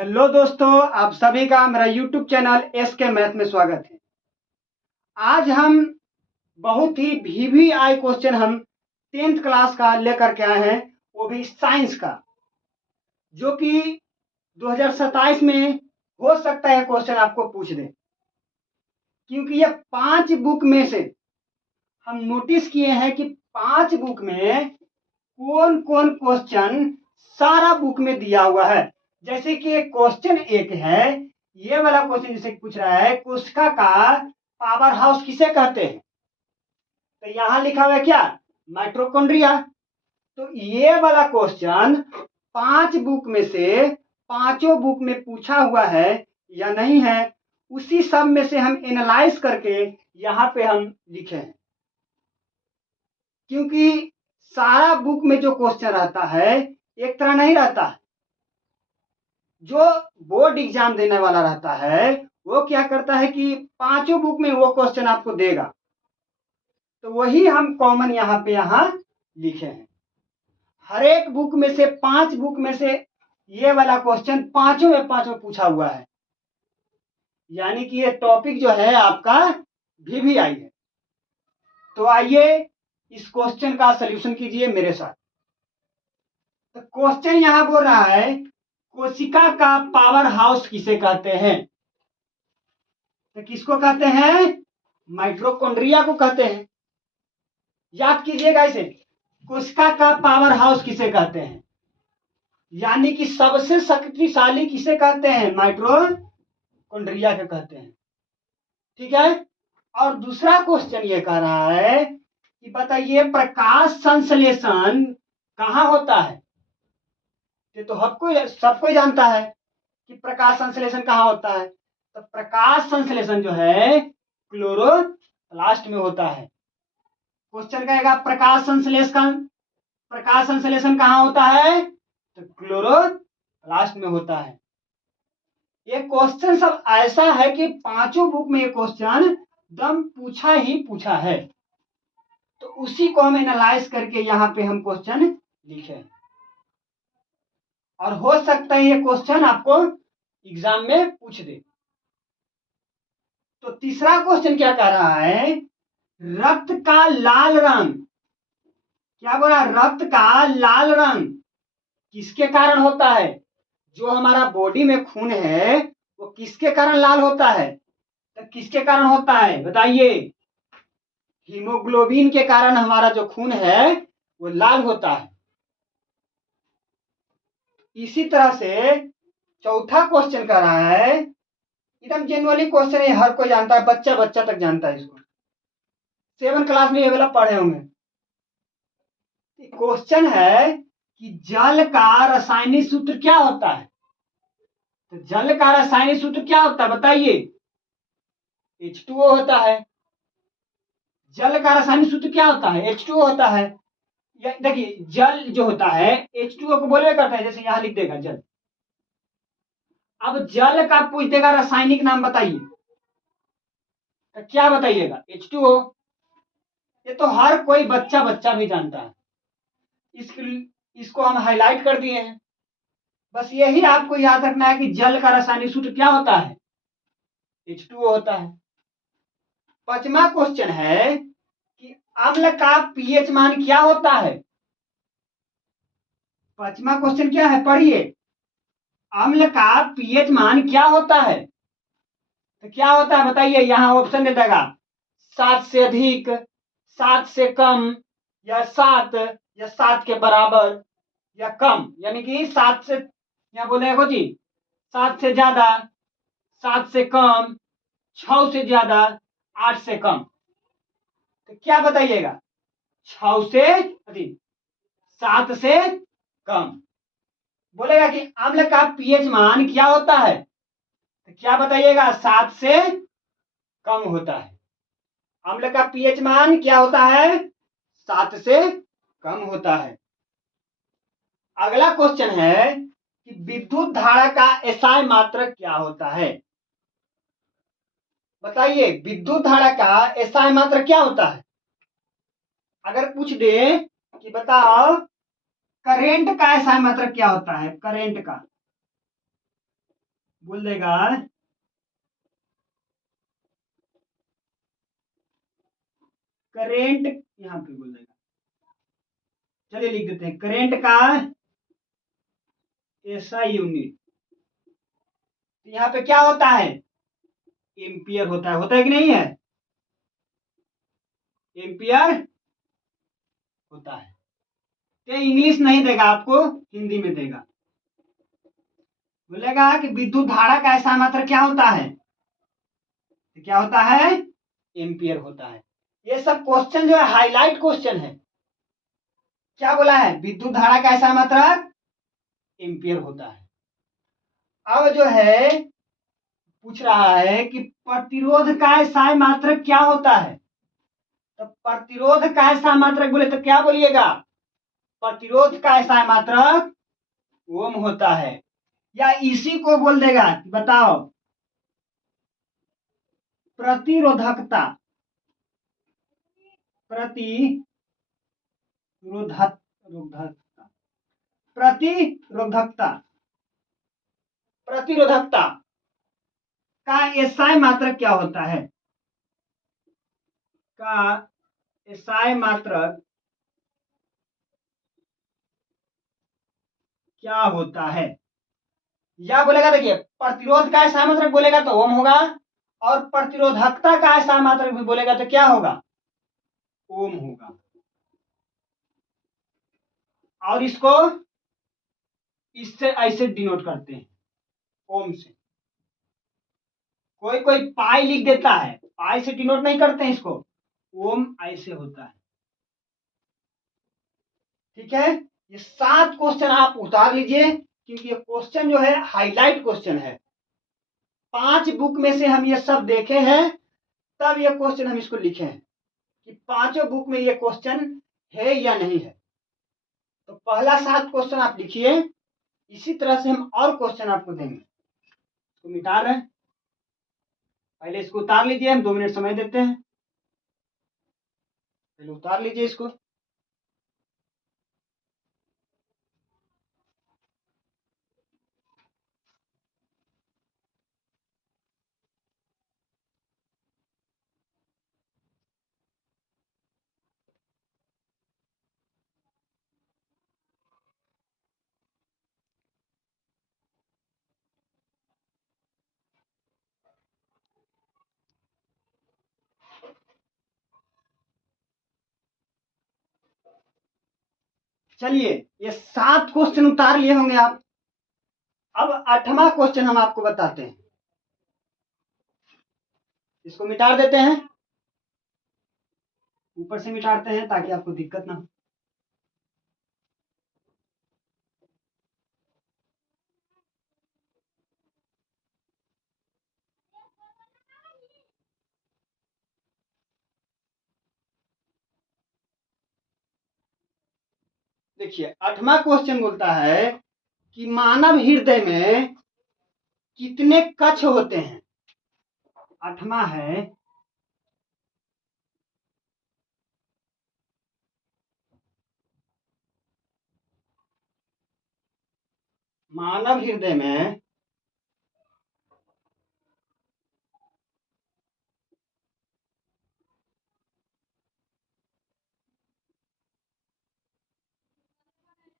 Hello दोस्तों, आप सभी का मेरा यूट्यूब चैनल एस के मैथ में स्वागत है। आज हम बहुत ही वीवीआई क्वेश्चन हम 10th क्लास का लेकर के आए हैं, वो भी साइंस का, जो कि 2027 में हो सकता है क्वेश्चन आपको पूछ दे, क्योंकि ये 5 बुक में से हम नोटिस किए हैं कि 5 बुक में कौन कौन क्वेश्चन सारा बुक में दिया हुआ है। जैसे कि क्वेश्चन एक है, ये वाला क्वेश्चन जैसे पूछ रहा है कोशिका का पावर हाउस किसे कहते हैं, तो यहां लिखा हुआ है क्या, माइटोकॉन्ड्रिया। तो ये वाला क्वेश्चन 5 बुक में से पांचों बुक में पूछा हुआ है या नहीं है, उसी सब में से हम एनालाइज करके यहाँ पे हम लिखे हैं। क्योंकि सारा बुक में जो क्वेश्चन रहता है एक तरह नहीं रहता है। जो बोर्ड एग्जाम देने वाला रहता है वो क्या करता है कि पांचों बुक में वो क्वेश्चन आपको देगा, तो वही हम कॉमन यहाँ लिखे हैं। हर एक बुक में से 5 बुक में से ये वाला क्वेश्चन पांचों में पांचों पूछा हुआ है, यानी कि ये टॉपिक जो है आपका वीवीआई है। तो आइए इस क्वेश्चन का सलूशन कीजिए मेरे साथ। तो क्वेश्चन यहां बोल रहा है कोशिका का पावर हाउस किसे कहते हैं, तो किसको कहते हैं, माइटोकॉन्ड्रिया को कहते हैं। याद कीजिएगा इसे, कोशिका का पावर हाउस किसे कहते हैं, यानी कि सबसे शक्तिशाली किसे कहते हैं, माइटोकॉन्ड्रिया के कहते हैं। ठीक है। और दूसरा क्वेश्चन ये कह रहा है कि बताइए प्रकाश संश्लेषण कहाँ होता है। ये तो सबको जानता है कि प्रकाश संश्लेषण कहाँ होता है। तो प्रकाश संश्लेषण जो है क्लोरोप्लास्ट में होता है। क्वेश्चन कहेगा प्रकाश संश्लेषण कहाँ होता है, तो क्लोरोप्लास्ट में होता है। ये क्वेश्चन सब ऐसा है कि पांचों बुक में ये क्वेश्चन दम पूछा ही पूछा है, तो उसी को हम एनालाइज करके यहाँ पे हम क्वेश्चन लिखे। और हो सकता है ये क्वेश्चन आपको एग्जाम में पूछ दे। तो तीसरा क्वेश्चन क्या कह रहा है, रक्त का लाल रंग, क्या बोला, रक्त का लाल रंग किसके कारण होता है। जो हमारा बॉडी में खून है वो किसके कारण लाल होता है, तो किसके कारण होता है बताइए, हीमोग्लोबिन के कारण हमारा जो खून है वो लाल होता है। इसी तरह से चौथा क्वेश्चन कह रहा है, एकदम जनरली क्वेश्चन है, हर कोई जानता है, बच्चा बच्चा तक जानता है इसको, 7 क्लास में ये वाला पढ़े होंगे। क्वेश्चन है कि जल का रासायनिक सूत्र क्या होता है, तो जल का रासायनिक सूत्र क्या होता है बताइए, H2O होता है। जल का रासायनिक सूत्र क्या होता है, H2O होता है। देखिए जल जो होता है H2O को बोलवे करता है, जैसे यहां लिख देगा जल। अब जल का पूछ देगा रासायनिक नाम बताइए, तो क्या बताइएगा, H2O। ये तो हर कोई बच्चा बच्चा भी जानता है, इसको हम हाईलाइट कर दिए हैं। बस यही आपको याद रखना है कि जल का रासायनिक सूत्र क्या होता है, H2O होता है। पांचवा क्वेश्चन है कि अम्ल का पीएच मान क्या होता है। पांचवा क्वेश्चन क्या है, पढ़िए, अम्ल का पीएच मान क्या होता है, तो क्या होता है बताइए, यहां ऑप्शन दे देगा, 7 से अधिक, 7 से कम, या 7, या 7 के बराबर, या कम, यानी कि 7 से, यहाँ बोलेगा जी 7 से ज्यादा, 7 से कम, 6 से ज्यादा, 8 से कम। तो क्या बताइएगा, 6 से अधिक, 7 से कम। बोलेगा कि अम्ल का पीएच मान क्या होता है, तो क्या बताइएगा, 7 से कम होता है। अम्ल का पीएच मान क्या होता है, 7 से कम होता है। अगला क्वेश्चन है कि विद्युत धारा का एसआई मात्रक क्या होता है, बताइए विद्युत धारा का एसआई मात्रक क्या होता है। अगर पूछ दे कि बताओ करेंट का एसआई मात्रक क्या होता है, करेंट का, बोल देगा करेंट, यहाँ पे बोल देगा, चलिए लिख देते हैं करेंट का एसआई यूनिट। तो यहाँ पे क्या होता है, एम्पियर होता है कि नहीं है, एम्पियर होता है। तो इंग्लिश नहीं देगा आपको, हिंदी में देगा, बोलेगा कि विद्युत धारा का ऐसा मात्रा क्या होता है, तो क्या होता है, एम्पियर होता है। ये सब क्वेश्चन जो है हाईलाइट क्वेश्चन है। क्या बोला है, विद्युत धारा का ऐसा मात्रक एम्पियर होता है। अब जो है पूछ रहा है कि प्रतिरोध का ऐसा मात्रक क्या होता है, तो प्रतिरोध का ऐसा मात्रक बोले तो क्या बोलिएगा, प्रतिरोध का ऐसा मात्रक ओम होता है। या इसी को बोल देगा, बताओ प्रतिरोधकता, प्रतिरोधकता, प्रतिरोधकता, प्रतिरोधकता का एसआई मात्रक क्या होता है, का एसआई मात्रक क्या होता है। या बोलेगा, देखिए प्रतिरोध का एसआई मात्रक बोलेगा तो ओम होगा, और प्रतिरोधकता का एसआई मात्रक भी बोलेगा तो क्या होगा, ओम होगा। और इसको इससे ऐसे डिनोट करते हैं, ओम से। कोई कोई पाई लिख देता है, पाई से डिनोट नहीं करते हैं इसको, ओम ऐसे होता है। ठीक है, ये 7 क्वेश्चन आप उतार लीजिए, क्योंकि ये क्वेश्चन जो है हाईलाइट क्वेश्चन है। 5 बुक में से हम ये सब देखे हैं, तब ये क्वेश्चन हम इसको लिखे हैं कि पांचों बुक में ये क्वेश्चन है या नहीं है। तो पहला 7 क्वेश्चन आप लिखिए, इसी तरह से हम और क्वेश्चन आपको देंगे। इसको मिटा रहे हैं, पहले इसको उतार लीजिए, हम 2 मिनट समय देते हैं, पहले उतार लीजिए इसको। चलिए, ये 7 क्वेश्चन उतार लिए होंगे आप। अब 8वां क्वेश्चन हम आपको बताते हैं, इसको मिटा देते हैं, ऊपर से मिटाते हैं ताकि आपको दिक्कत ना हो। देखिए 8वां क्वेश्चन बोलता है कि मानव हृदय में कितने कक्ष होते हैं। 8वां है, मानव हृदय में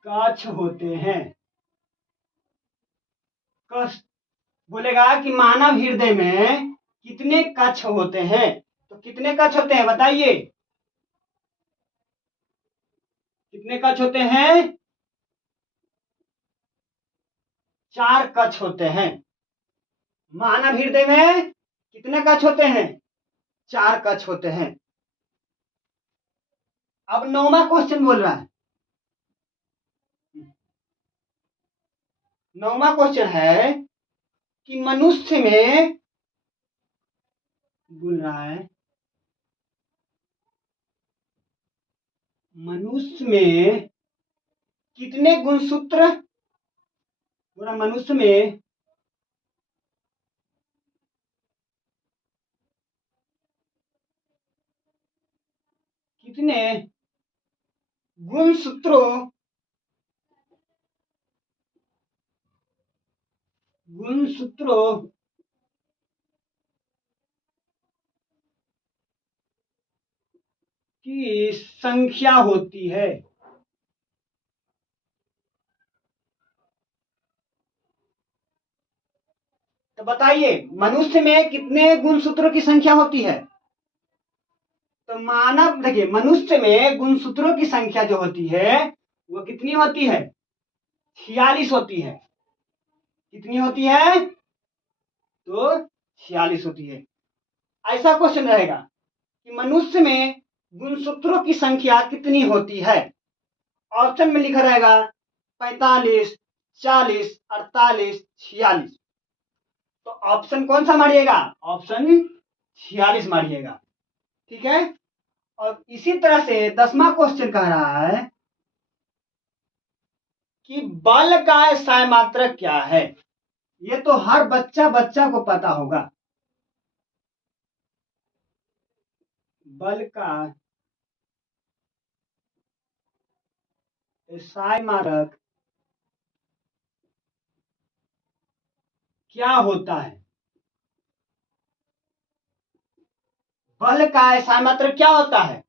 कक्ष होते हैं। कक्ष बोलेगा कि मानव हृदय में कितने कक्ष होते हैं, तो कितने कक्ष होते हैं बताइए, कितने कक्ष होते हैं, 4 कक्ष होते हैं। मानव हृदय में कितने कक्ष होते हैं, 4 कक्ष होते हैं। अब 9वां क्वेश्चन बोल रहा है, 9वां क्वेश्चन है कि मनुष्य में, बोल रहा है मनुष्य में कितने गुणसूत्र, पूरा मनुष्य में कितने गुणसूत्रों गुणसूत्रों की संख्या होती है। तो बताइए मनुष्य में कितने गुणसूत्रों की संख्या होती है? तो मानव, देखिए मनुष्य में गुणसूत्रों की संख्या जो होती है वो कितनी होती है? 46 होती है। कितनी होती है? तो 46 होती है। ऐसा क्वेश्चन रहेगा कि मनुष्य में गुणसूत्रों की संख्या कितनी होती है? ऑप्शन में लिखा रहेगा 45, 40, 48, 46। तो ऑप्शन कौन सा मारिएगा? ऑप्शन 46 मारिएगा। ठीक है। और इसी तरह से 10वां क्वेश्चन कह रहा है कि बल का SI मात्रक क्या है? ये तो हर बच्चा को पता होगा। बल का SI मात्रक क्या होता है? बल का SI मात्रक क्या होता है?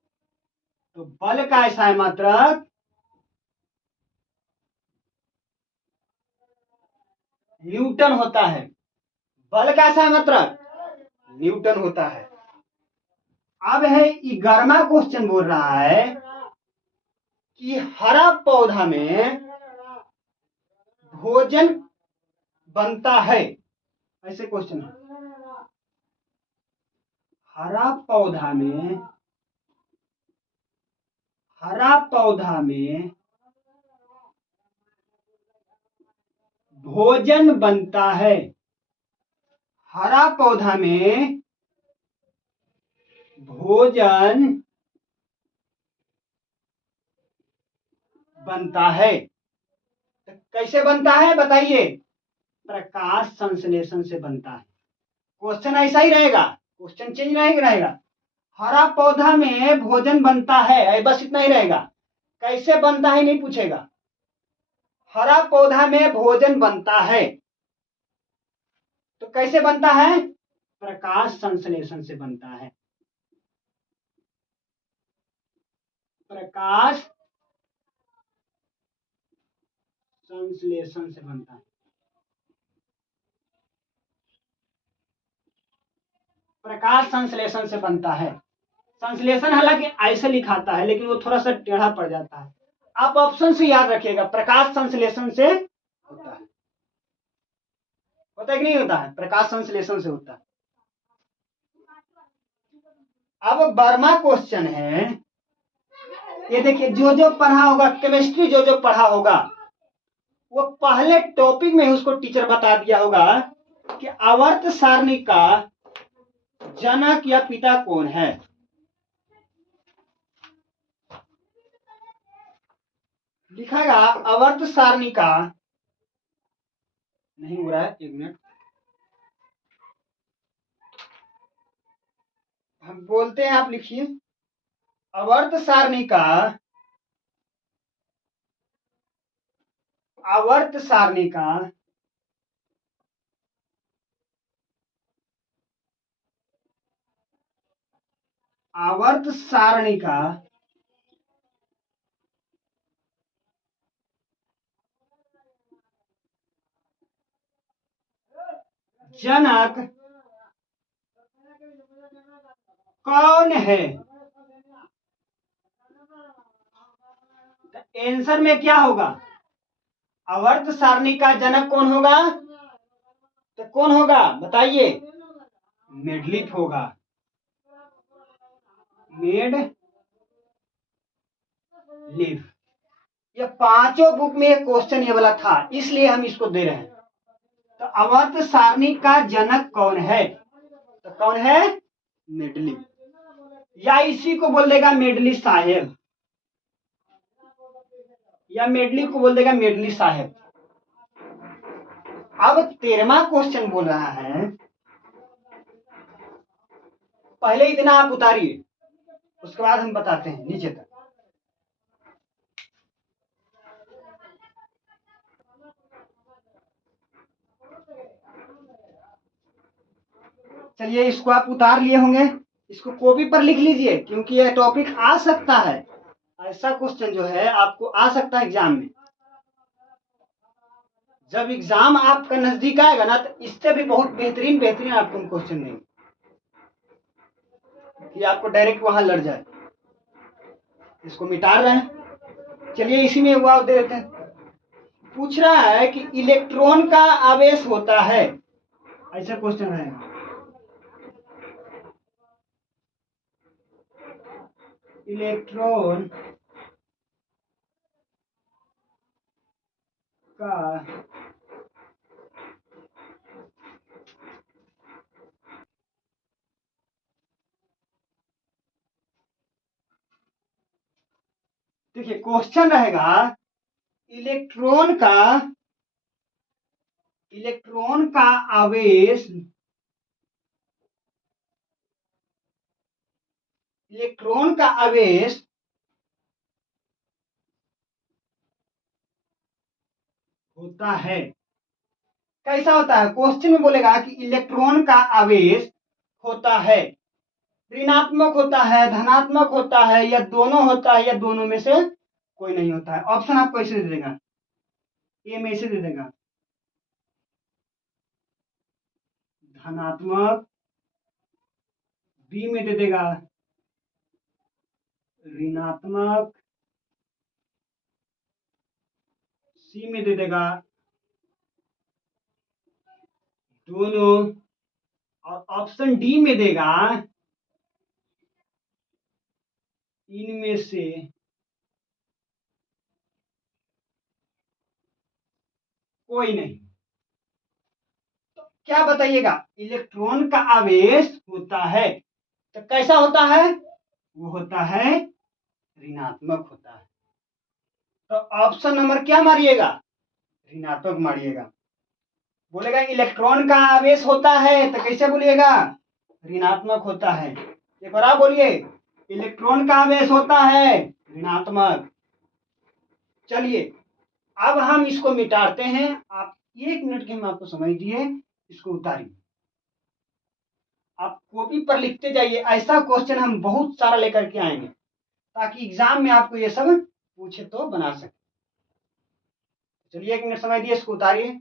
तो बल का SI मात्रक न्यूटन होता है। बल का SI मात्रक न्यूटन होता है। अब है 11वां क्वेश्चन बोल रहा है कि हरा पौधा में भोजन बनता है। ऐसे क्वेश्चन है। हरा पौधा में भोजन बनता है। हरा पौधा में भोजन बनता है। तो कैसे बनता है बताइए? प्रकाश संश्लेषण से बनता है। क्वेश्चन ऐसा ही रहेगा, क्वेश्चन चेंज रहेगा। हरा पौधा में भोजन बनता है, बस इतना ही रहेगा। कैसे बनता है नहीं पूछेगा। हरा पौधा में भोजन बनता है तो कैसे बनता है? प्रकाश संश्लेषण से बनता है। प्रकाश संश्लेषण से बनता है। प्रकाश संश्लेषण से बनता है। संश्लेषण हालांकि ऐसे लिखाता है लेकिन वो थोड़ा सा टेढ़ा पड़ जाता है। आप ऑप्शन से याद रखिएगा, प्रकाश संश्लेषण से होता है। होता है कि नहीं होता है? प्रकाश संश्लेषण से होता है। अब 12वां क्वेश्चन है, ये देखिए जो पढ़ा होगा केमिस्ट्री, जो पढ़ा होगा वो पहले टॉपिक में ही उसको टीचर बता दिया होगा कि आवर्त सारणी का जनक या पिता कौन है। लिखागा आवर्त सारणी का, नहीं हो रहा है, एक मिनट, हम बोलते हैं, आप लिखिए। आवर्त सारणी का, आवर्त सारणी का आवर्त सारणी का जनक कौन है? आंसर में क्या होगा? आवर्त सारणी का जनक कौन होगा? तो कौन होगा बताइए? मेडलिफ होगा। मेडलिफ। ये पांचों बुक में एक क्वेश्चन ये वाला था, इसलिए हम इसको दे रहे हैं। तो आवर्त सारणी का जनक कौन है? तो कौन है? मेडली, या इसी को बोल देगा मेडली साहेब, या मेडली को बोल देगा मेडली साहेब। अब 13वां क्वेश्चन बोल रहा है, पहले इतना आप उतारिए उसके बाद हम बताते हैं नीचे तक। चलिए इसको आप उतार लिए होंगे, इसको कॉपी पर लिख लीजिए, क्योंकि यह टॉपिक आ सकता है, ऐसा क्वेश्चन जो है आपको आ सकता है एग्जाम में। जब एग्जाम आपका नजदीक आएगा ना, तो इससे भी बहुत बेहतरीन बेहतरीन आपको हम क्वेश्चन देंगे कि आपको डायरेक्ट वहां लड़ जाए। इसको मिटा रहे हैं, चलिए इसी में जवाब दे देते हैं। पूछ रहा है कि इलेक्ट्रॉन का आवेश होता है, ऐसा क्वेश्चन है। इलेक्ट्रॉन का देखिए क्वेश्चन रहेगा इलेक्ट्रॉन का आवेश, इलेक्ट्रॉन का आवेश होता है। कैसा होता है? क्वेश्चन में बोलेगा कि इलेक्ट्रॉन का आवेश होता है, ऋणात्मक होता है, धनात्मक होता है, या दोनों होता है, या दोनों में से कोई नहीं होता है। ऑप्शन आपको ऐसे दे देगा, ए में ऐसे दे देगा, धनात्मक, बी में दे देगा ऋणात्मक, सी में दे देगा दोनों, और ऑप्शन डी में देगा इनमें से कोई नहीं। तो क्या बताइएगा? इलेक्ट्रॉन का आवेश होता है, तो कैसा होता है? वो होता है ऋणात्मक होता है। तो ऑप्शन नंबर क्या मारिएगा? ऋणात्मक मारिएगा। बोलेगा इलेक्ट्रॉन का आवेश होता है, तो कैसे बोलिएगा? ऋणात्मक होता है। एक बार आप बोलिए, इलेक्ट्रॉन का आवेश होता है ऋणात्मक। चलिए अब हम इसको मिटाते हैं। आप 1 मिनट के हम आपको समझ दिए, इसको उतारिए, आप कॉपी पर लिखते जाइए। ऐसा क्वेश्चन हम बहुत सारा लेकर के आएंगे, ताकि एग्जाम में आपको ये सब पूछे तो बना सके। चलिए 1 मिनट समय दिए, इसको उतारिए।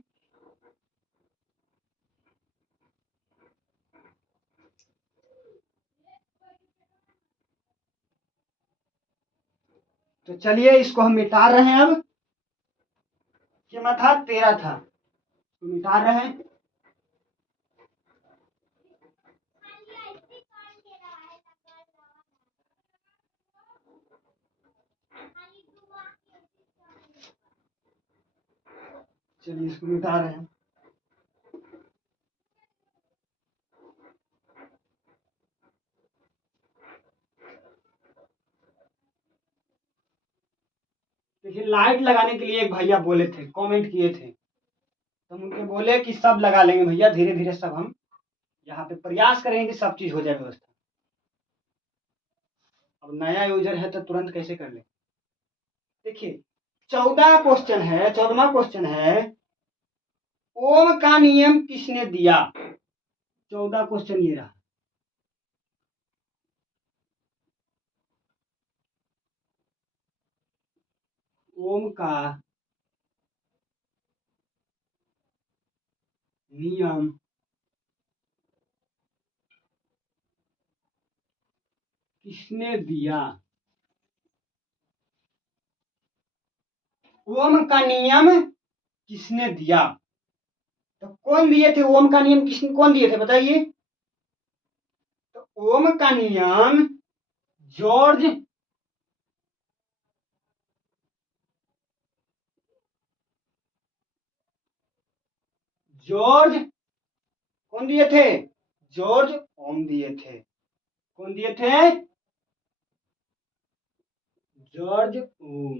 तो चलिए इसको हम मिटा रहे हैं। अब कितना था? 13 था, तो मिटा रहे हैं। चलिए इसको मिटा रहे हैं। देखिए लाइट लगाने के लिए एक भैया बोले थे, कमेंट किए थे, तो हम उनके बोले कि सब लगा लेंगे भैया, धीरे धीरे सब हम यहाँ पे प्रयास करेंगे कि सब चीज हो जाए व्यवस्था। अब नया यूजर है तो तुरंत कैसे कर ले? देखिए 14 क्वेश्चन है, 14वां क्वेश्चन है, ओम का नियम किसने दिया? 14 क्वेश्चन ये रहा। ओम का नियम किसने दिया? ओम का नियम किसने दिया? तो कौन दिए थे ओम का नियम? किसने कौन दिए थे बताइए? तो ओम का नियम जॉर्ज जॉर्ज कौन दिए थे? जॉर्ज ओम दिए थे। कौन दिए थे? जॉर्ज ओम।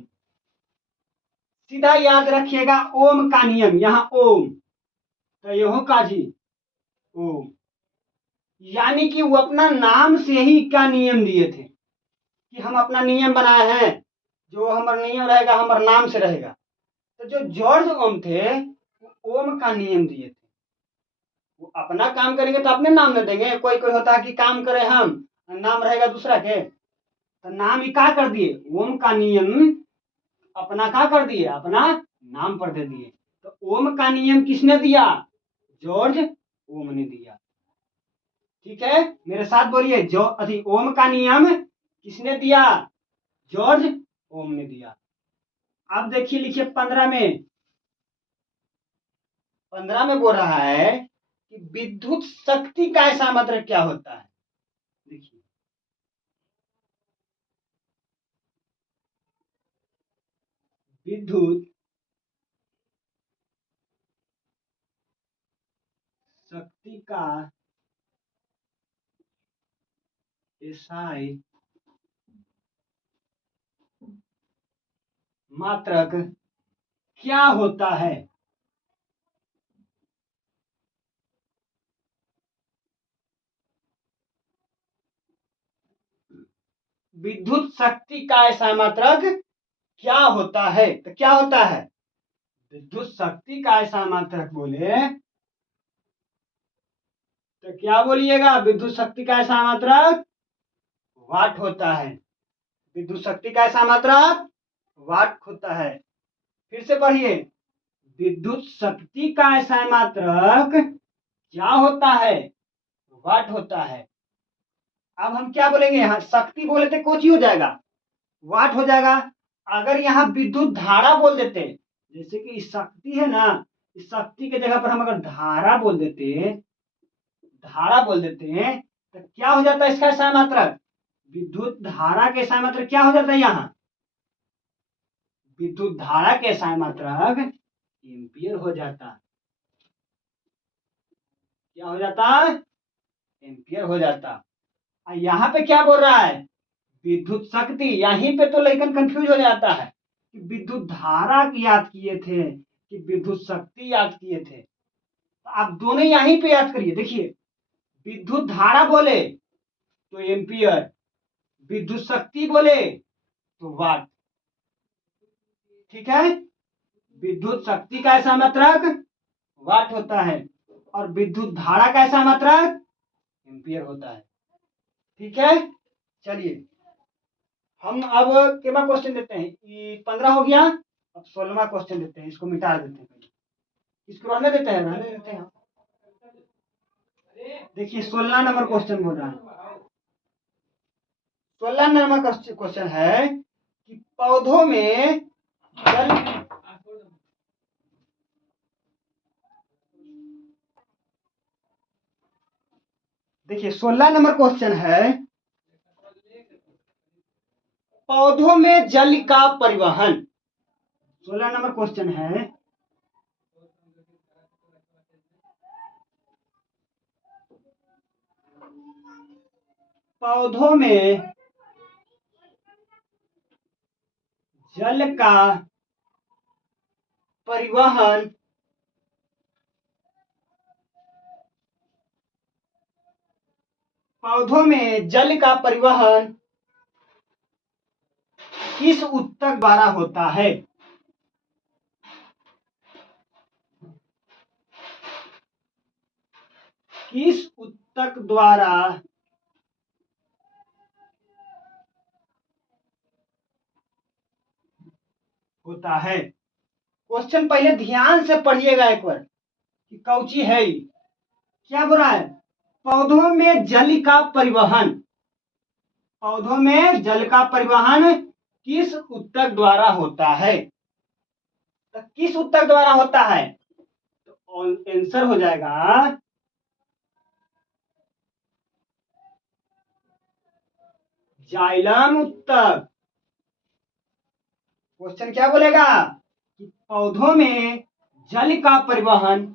सीधा याद रखिएगा, ओम का नियम, यहाँ ओम तो यहो काजी ओम, यानी कि वो अपना नाम से ही क्या नियम दिए थे कि हम अपना नियम बनाए हैं, जो हमारा नियम रहेगा हमारे नाम से रहेगा। तो जो जॉर्ज ओम थे, वो ओम का नियम दिए थे, वो अपना काम करेंगे तो अपने नाम न देंगे। कोई कोई होता है कि काम करे हम, नाम रहेगा दूसरा के, तो नाम ही क्या कर दिए, ओम का नियम अपना क्या कर दिए, अपना नाम पर दे दिए। तो ओम का नियम किसने दिया, जॉर्ज ओम ने दिया। ठीक है, मेरे साथ बोलिए, जो अभी ओम का नियम किसने दिया, जॉर्ज ओम ने दिया। अब देखिए, लिखिए 15 में, 15 में बोल रहा है कि विद्युत शक्ति का ऐसा मात्रक क्या होता है। देखिए, विद्युत शक्ति का एसआई मात्रक क्या होता है। विद्युत शक्ति का ऐसा मात्रक क्या होता है, तो क्या होता है, विद्युत शक्ति का ऐसा मात्रक बोले तो क्या बोलिएगा, विद्युत शक्ति का ऐसा मात्रक वाट होता है। विद्युत शक्ति का ऐसा मात्रक वाट होता है। फिर से पढ़िए, विद्युत शक्ति का ऐसा मात्रक क्या होता है, वाट होता है। अब हम क्या बोलेंगे, यहाँ शक्ति बोले तो कुछ ही हो जाएगा, वाट हो जाएगा। अगर यहाँ विद्युत धारा बोल देते, जैसे कि शक्ति है ना, इस शक्ति के जगह पर हम अगर धारा बोल देते, धारा बोल देते हैं, तो क्या हो जाता है इसका ऐसा मात्रक, विद्युत धारा के ऐसा मात्रक क्या हो जाता है, यहाँ विद्युत धारा के ऐसा मात्रक एम्पियर हो जाता। क्या हो जाता, एम्पियर हो जाता। यहाँ पे क्या बोल रहा है, विद्युत शक्ति। यहीं पे तो लेकिन कंफ्यूज हो जाता है कि विद्युत धारा की याद किए थे कि विद्युत शक्ति याद किए थे। तो आप दोनों यहीं पे याद करिए। देखिए, विद्युत धारा बोले तो एम्पियर, विद्युत शक्ति बोले तो वाट। ठीक है, विद्युत शक्ति का ऐसा मात्रक वाट होता है और विद्युत धारा का ऐसा मात्रक एम्पियर होता है। ठीक है, चलिए हम अब केमा क्वेश्चन देते हैं, ये 15 हो गया, अब 16वां क्वेश्चन देते हैं, इसको मिटा देते हैं, इसको रहने देते हैं, रहने देते हैं। देखिए 16 नंबर क्वेश्चन बोल रहा है, 16 नंबर क्वेश्चन है कि पौधों में जल, देखिए 16 नंबर क्वेश्चन है, पौधों में जल का परिवहन। 16 नंबर क्वेश्चन है, पौधों में जल का परिवहन पौधों में जल का परिवहन किस ऊतक द्वारा होता है। किस ऊतक द्वारा होता है। क्वेश्चन पहले ध्यान से पढ़िएगा एक बार कि कौची है, क्या बोल रहा है, पौधों में जल का परिवहन, पौधों में जल का परिवहन किस ऊतक द्वारा होता है। तो किस ऊतक द्वारा होता है, तो आंसर हो जाएगा जाइलम ऊतक। क्वेश्चन क्या बोलेगा कि पौधों में जल का परिवहन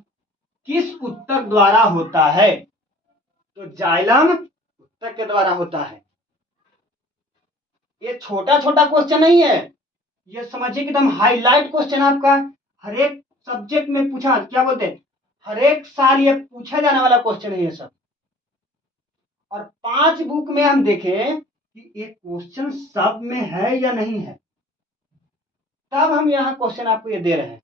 किस ऊतक द्वारा होता है, तो जाइलम ऊतक के द्वारा होता है। ये छोटा छोटा क्वेश्चन नहीं है, ये समझिए कि एकदम हाईलाइट क्वेश्चन आपका हर एक सब्जेक्ट में पूछा, क्या बोलते हैं, हर एक साल ये पूछा जाने वाला क्वेश्चन है ये सब। और 5 बुक में हम देखें कि ये क्वेश्चन सब में है या नहीं है, तब हम यहाँ क्वेश्चन आपको ये दे रहे हैं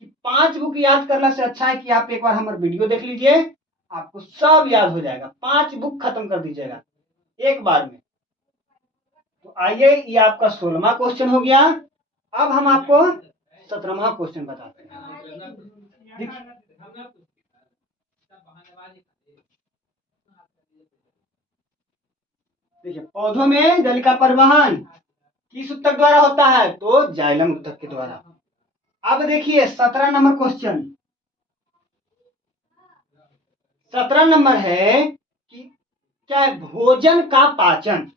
कि 5 बुक याद करने से अच्छा है कि आप एक बार हमारा वीडियो देख लीजिए, आपको सब याद हो जाएगा। 5 बुक खत्म कर दीजिएगा एक बार में। तो आइए, ये आपका 16वां क्वेश्चन हो गया। अब हम आपको 17वां क्वेश्चन बताते हैं। देखिए, पौधों में जल का परिवहन किस ऊतक द्वारा होता है? तो जाइलम ऊतक के द्वारा। अब देखिए 17 नंबर क्वेश्चन। 17 नंबर है कि क्या है भोजन का पाचन?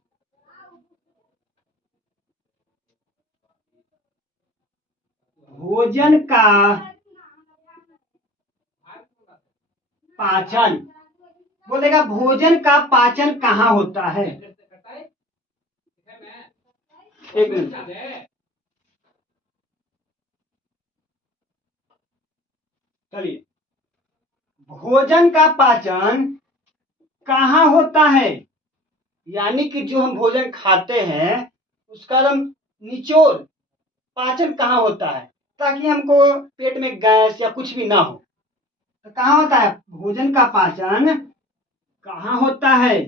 भोजन का पाचन, बोलेगा भोजन का पाचन कहाँ होता है? एक मिनट, चलिए, भोजन का पाचन कहाँ होता है? यानी कि जो हम भोजन खाते हैं उसका एकदम निचोड़ पाचन कहाँ होता है, ताकि हमको पेट में गैस या कुछ भी ना हो। तो कहाँ होता है भोजन का पाचन? कहाँ होता है?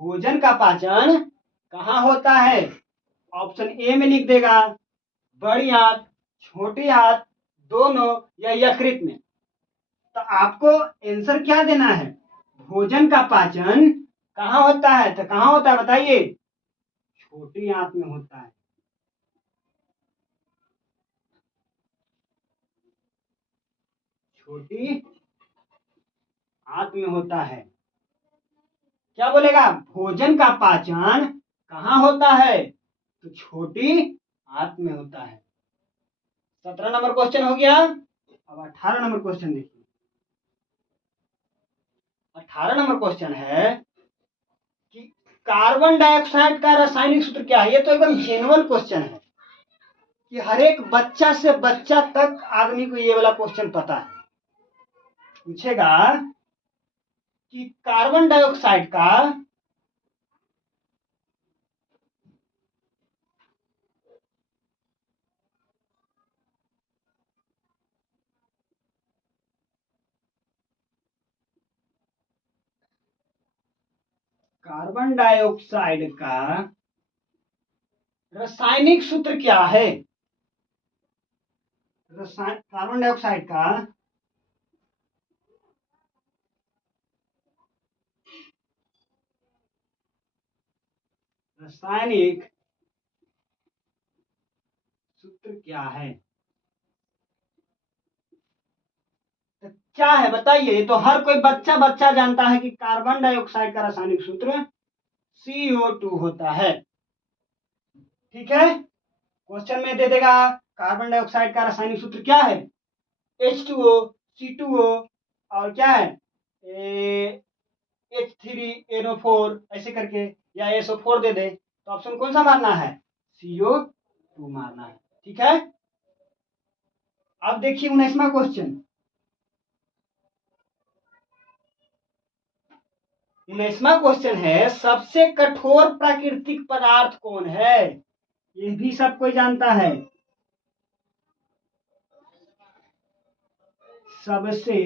भोजन का पाचन कहाँ होता है? ऑप्शन ए में लिख देगा, बड़ी आंत, छोटी आंत, दोनों, या यकृत में। तो आपको आंसर क्या देना है? भोजन का पाचन कहाँ होता है? तो कहाँ होता है बताइए? छोटी आंत में होता है। छोटी आंत में होता है। क्या बोलेगा? भोजन का पाचन कहाँ होता है? तो छोटी आंत में होता है। 17 नंबर क्वेश्चन हो गया। अब 18 नंबर क्वेश्चन देखिए। 18 नंबर क्वेश्चन है कि कार्बन डाइऑक्साइड का रासायनिक सूत्र क्या है? ये तो एकदम जेन्युइन क्वेश्चन है कि हर एक बच्चा से बच्चा तक आदमी को ये वाला क्वेश्चन पता है। पूछेगा कि कार्बन डाइऑक्साइड का कार्बन डाइऑक्साइड का रासायनिक सूत्र क्या है? कार्बन डाइऑक्साइड का रासायनिक सूत्र क्या है? तो क्या है बताइए? ये तो हर कोई बच्चा बच्चा जानता है कि कार्बन डाइऑक्साइड का रासायनिक सूत्र CO2 होता है। ठीक है, क्वेश्चन में दे देगा कार्बन डाइऑक्साइड का रासायनिक सूत्र क्या है? H2O, C2O, और क्या है H3NO4 ऐसे करके, या SO4 दे दे। तो ऑप्शन कौन सा मारना है? CO2 मारना है। ठीक है, अब देखिए 19वां क्वेश्चन। 19वां क्वेश्चन है सबसे कठोर प्राकृतिक पदार्थ कौन है? ये भी सब कोई जानता है। सबसे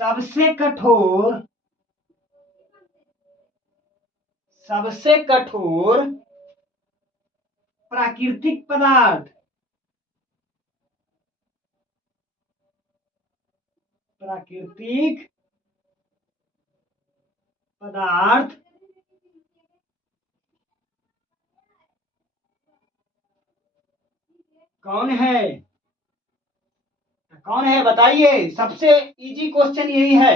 सबसे कठोर प्राकृतिक पदार्थ कौन है? कौन है बताइए? सबसे इजी क्वेश्चन यही है,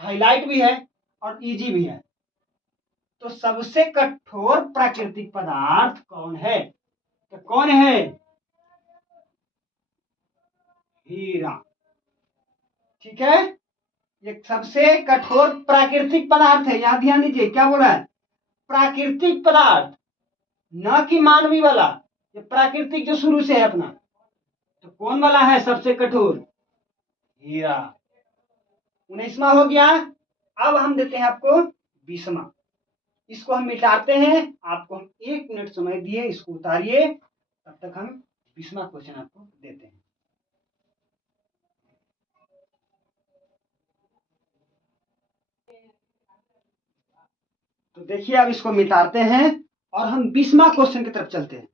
हाईलाइट भी है और इजी भी है। तो सबसे कठोर प्राकृतिक पदार्थ कौन है? तो कौन है? हीरा। ठीक है, ये सबसे कठोर प्राकृतिक पदार्थ है। यहां ध्यान दीजिए, क्या बोला है? प्राकृतिक पदार्थ, न कि मानवीय वाला। ये प्राकृतिक जो शुरू से है अपना। तो कौन वाला है सबसे कठोर? हीरा। 19वां हो गया। अब हम देते हैं आपको 20वां। इसको हम मिटाते हैं। आपको हम 1 मिनट समय दिए, इसको उतारिए, तब तक हम 20वां क्वेश्चन आपको देते हैं। तो देखिए अब इसको मिटाते हैं और हम 20वां क्वेश्चन की तरफ चलते हैं।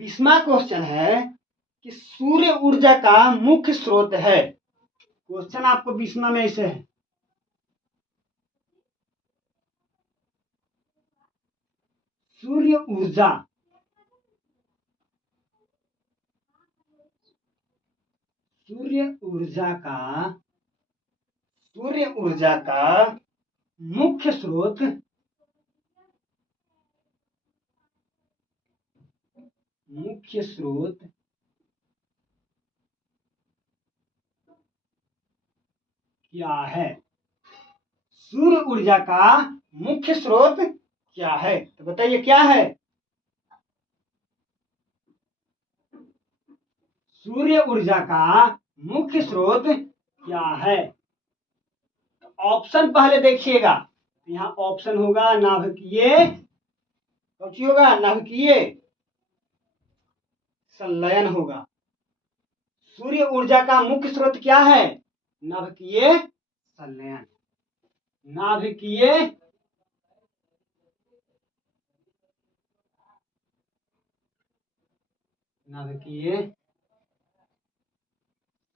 बीसवां क्वेश्चन है कि सूर्य ऊर्जा का मुख्य स्रोत है। क्वेश्चन आपको 20वां में ऐसे है, सूर्य ऊर्जा सूर्य ऊर्जा का मुख्य स्रोत क्या है? सूर्य ऊर्जा का मुख्य स्रोत क्या है? तो बताइए क्या है? सूर्य ऊर्जा का मुख्य स्रोत क्या है? ऑप्शन पहले देखिएगा। यहाँ ऑप्शन होगा नाभिकीय, होगा नाभिकीय संलयन होगा। सूर्य ऊर्जा का मुख्य स्रोत क्या है? नाभिकीय संलयन। नाभिकीय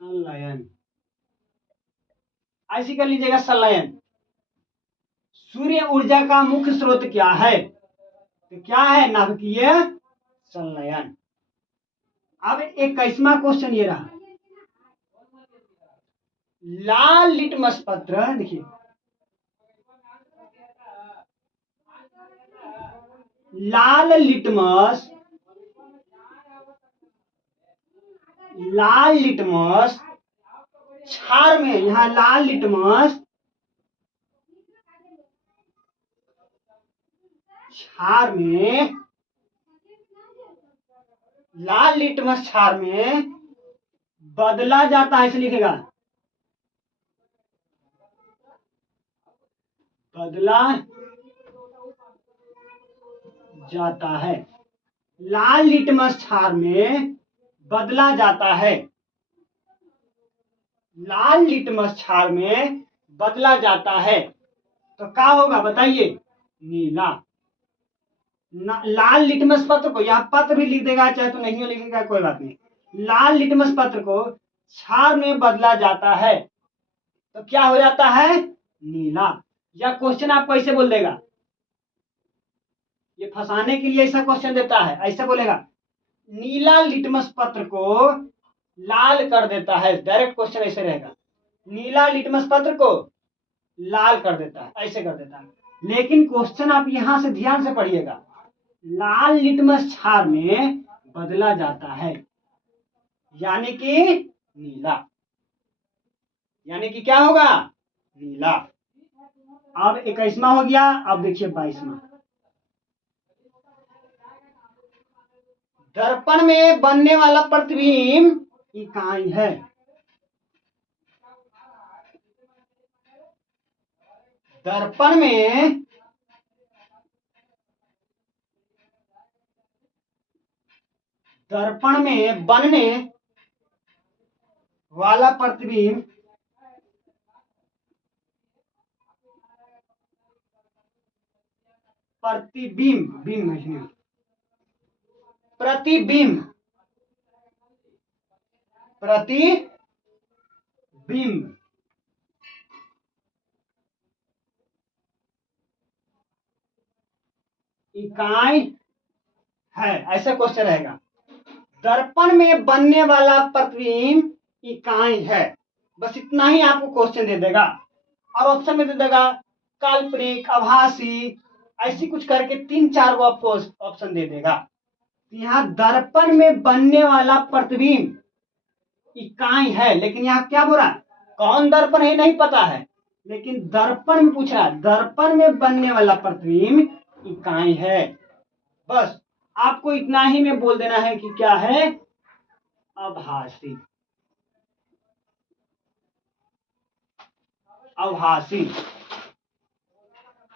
संलयन, ऐसी कर लीजिएगा संलयन। सूर्य ऊर्जा का मुख्य स्रोत क्या है? तो क्या है? नाभिकीय संलयन। अब 21वां क्वेश्चन ये रहा, लाल लिटमस पत्र, देखिए लाल लिटमस क्षार में, यहाँ लाल लिटमस क्षार में बदला जाता है, इसे लिखेगा बदला जाता है। लाल लिटमस क्षार में बदला जाता है। लाल लिटमस क्षार में बदला जाता है तो क्या होगा बताइए? नीला। लाल लिटमस पत्र को, यहाँ पत्र भी लिख देगा, चाहे तो नहीं लिखेगा कोई बात नहीं। लाल लिटमस पत्र को क्षार में बदला जाता है तो क्या हो जाता है? नीला। या क्वेश्चन आपको ऐसे बोल देगा, ये फंसाने के लिए ऐसा क्वेश्चन देता है, ऐसे बोलेगा नीला लिटमस पत्र को लाल कर देता है। डायरेक्ट क्वेश्चन ऐसे रहेगा, नीला लिटमस पत्र को लाल कर देता है, ऐसे कर देता है। लेकिन क्वेश्चन आप यहां से ध्यान से पढ़िएगा, लाल लिटमस क्षार में बदला जाता है, यानी कि नीला, यानी कि क्या होगा? नीला। अब 21वां हो गया। अब देखिए 22वां, दर्पण में बनने वाला प्रतिबिंब इकाई है। दर्पण में बनने वाला प्रतिबिंब प्रतिबिंब इकाई है, ऐसा क्वेश्चन रहेगा। दर्पण में बनने वाला प्रतिबिंब इकाई है, बस इतना ही आपको क्वेश्चन दे देगा। और ऑप्शन में दे देगा काल्पनिक, आभासी, ऐसी कुछ करके 3-4 को आपको ऑप्शन दे देगा। यहाँ दर्पण में बनने वाला प्रतिबिंब इकाई है, लेकिन यहाँ क्या बोला, कौन दर्पण है नहीं पता है, लेकिन दर्पण में पूछ रहा है, दर्पण में बनने वाला प्रतिबिंब इकाई है। बस आपको इतना ही में बोल देना है कि क्या है, आभासी। आभासी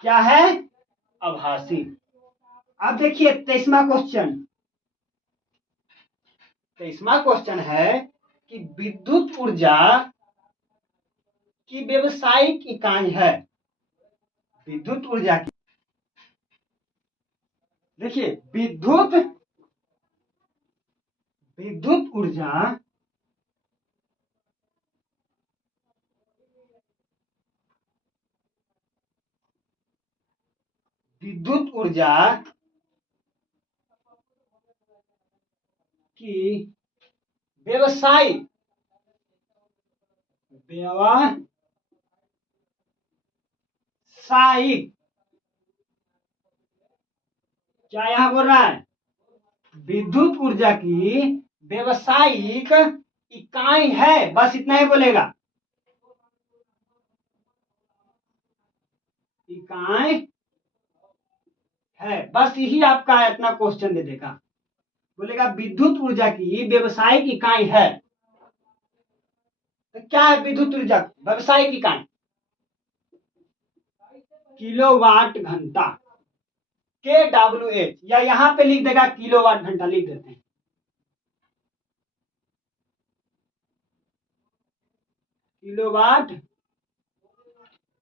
क्या है, आभासी। अब देखिए 23वां क्वेश्चन। 23वां क्वेश्चन है कि विद्युत ऊर्जा की व्यवसायिक इकाई है। विद्युत ऊर्जा की, देखिए विद्युत ऊर्जा विद्युत ऊर्जा की व्यवसायिक क्या यहां बोल रहा है, विद्युत ऊर्जा की व्यवसायिक इकाई है। बस इतना ही बोलेगा, इकाई है। बस यही आपका इतना क्वेश्चन दे देगा, बोलेगा विद्युत ऊर्जा की व्यवसायिक इकाई है। तो क्या है विद्युत ऊर्जा व्यवसायिक इकाई, किलोवाट घंटा, KWH, या यहां पे लिख देगा किलोवाट घंटा, लिख देते हैं। किलोवाट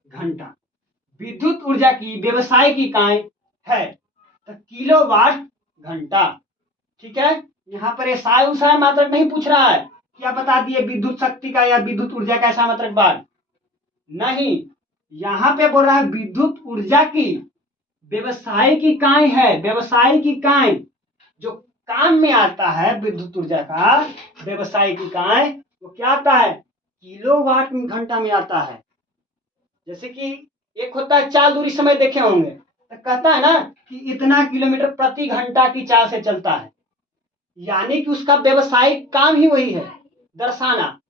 घंटा विद्युत ऊर्जा की व्यवसायिक इकाई है, तो किलोवाट घंटा। ठीक है, यहाँ पर एसआई उसाई मात्रक नहीं पूछ रहा है, क्या बता दिए विद्युत शक्ति का या विद्युत ऊर्जा का ऐसा मात्रक बार नहीं। यहाँ पे बोल रहा है विद्युत ऊर्जा की व्यवसायिक इकाई है। व्यवसायिक इकाई जो काम में आता है, विद्युत ऊर्जा का व्यवसायिक इकाई वो क्या आता है, किलोवाट घंटा में आता है। जैसे कि एक होता है चाल दूरी, समय देखे होंगे, तो कहता है ना कि इतना किलोमीटर प्रति घंटा की चाल से चलता है, यानी कि उसका व्यवसायिक काम ही वही है, दर्शाना।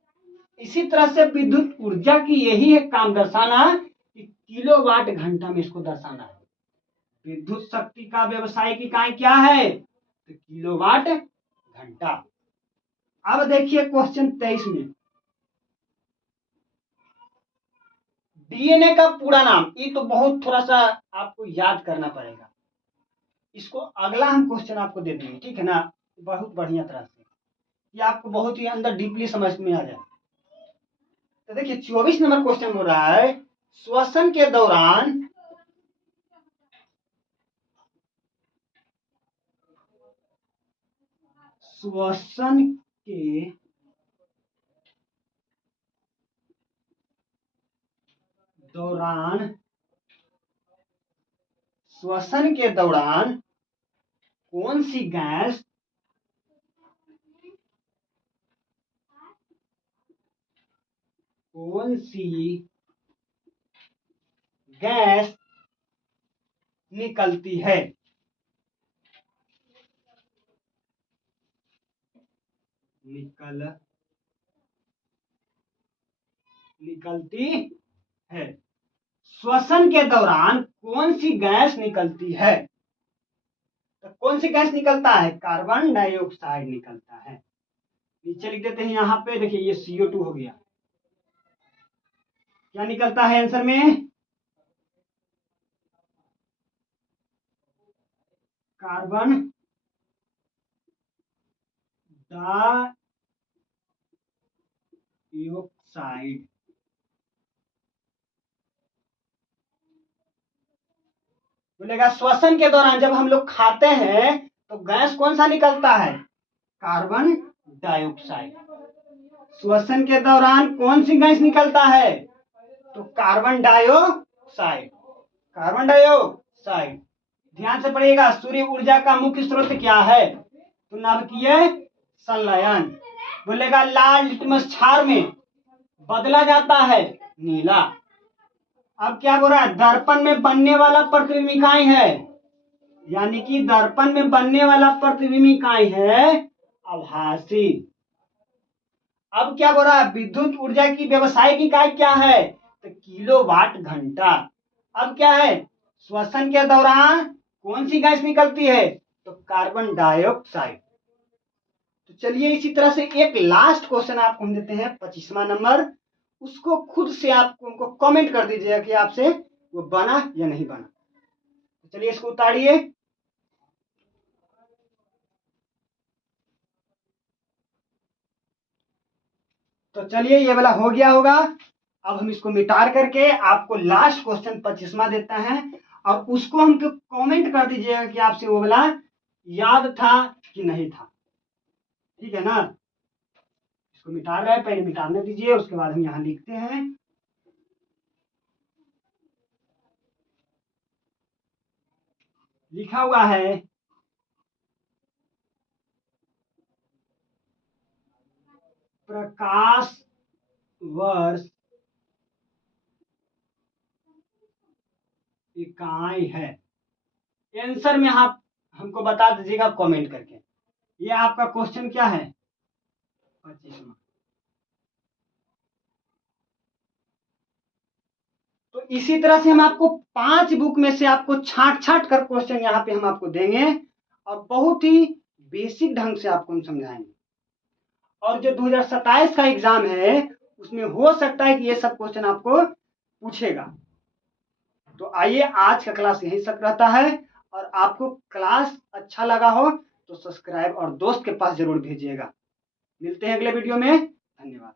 इसी तरह से विद्युत ऊर्जा की यही है काम, दर्शाना कि किलोवाट घंटा में इसको दर्शाना है। विद्युत शक्ति का व्यवसायिक इकाई क्या है, तो किलोवाट घंटा। अब देखिए क्वेश्चन 23 में, डीएनए का पूरा नाम, ये तो बहुत थोड़ा सा आपको याद करना पड़ेगा, इसको अगला हम क्वेश्चन आपको दे देंगे, ठीक है ना, बहुत बढ़िया तरह से, ये आपको बहुत ही अंदर डीपली समझ में आ जाए। तो देखिए 24 नंबर क्वेश्चन हो रहा है, श्वसन के दौरान श्वसन के दौरान श्वसन के दौरान कौन सी गैस निकलती है, निकलती है। श्वसन के दौरान कौन सी गैस निकलती है, तो कौन सी गैस निकलता है, कार्बन डाइऑक्साइड निकलता है। नीचे लिख देते हैं यहाँ पे, देखिए ये CO2 हो गया। क्या निकलता है आंसर में, कार्बन डाइऑक्साइड। बोलेगा श्वसन के दौरान जब हम लोग खाते हैं तो गैस कौन सा निकलता है, कार्बन डाइऑक्साइड। श्वसन के दौरान कौन सी गैस निकलता है, तो कार्बन डाइऑक्साइड, कार्बन डाइऑक्साइड। ध्यान से पढ़िएगा, सूर्य ऊर्जा का मुख्य स्रोत क्या है, तो नाभिकीय संलयन। बोलेगा लाल लिटमस क्षार में बदला जाता है नीला। अब क्या बोल रहा है, दर्पण में बनने वाला प्रतिबिंब इकाई है, यानी कि दर्पण में बनने वाला प्रतिबिंब इकाई है आभासी। अब क्या बोल रहा है, विद्युत ऊर्जा की व्यवसायिक इकाई क्या है, तो किलोवाट घंटा। अब क्या है, श्वसन के दौरान कौन सी गैस निकलती है, तो कार्बन डाइऑक्साइड। तो चलिए इसी तरह से एक लास्ट क्वेश्चन आपको हम देते हैं 25वां नंबर, उसको खुद से आप उनको कमेंट कर दीजिएगा कि आपसे वो बना या नहीं बना। तो चलिए इसको उतारिए। तो चलिए ये वाला हो गया होगा। अब हम इसको मिटार करके आपको लास्ट क्वेश्चन 25वां देता है, और उसको हमको कमेंट कर दीजिएगा कि आपसे वो वाला याद था कि नहीं था। ठीक है ना, इसको मिटा रहे हैं, पहले मिटाने दीजिए, उसके बाद हम यहाँ लिखते हैं। लिखा हुआ है प्रकाश वर्ष इकाई है। आंसर में आप हमको बता दीजिएगा कमेंट करके। ये आपका क्वेश्चन क्या है, 25वां। तो इसी तरह से हम आपको 5 बुक में से आपको छांट छांट कर क्वेश्चन यहाँ पे हम आपको देंगे, और बहुत ही बेसिक ढंग से आपको हम समझाएंगे। और जो 2027 का एग्जाम है उसमें हो सकता है कि ये सब क्वेश्चन आपको पूछेगा। तो आइए, आज का क्लास यही तक रहता है, और आपको क्लास अच्छा लगा हो तो सब्सक्राइब और दोस्त के पास जरूर भेजिएगा। मिलते हैं अगले वीडियो में, धन्यवाद।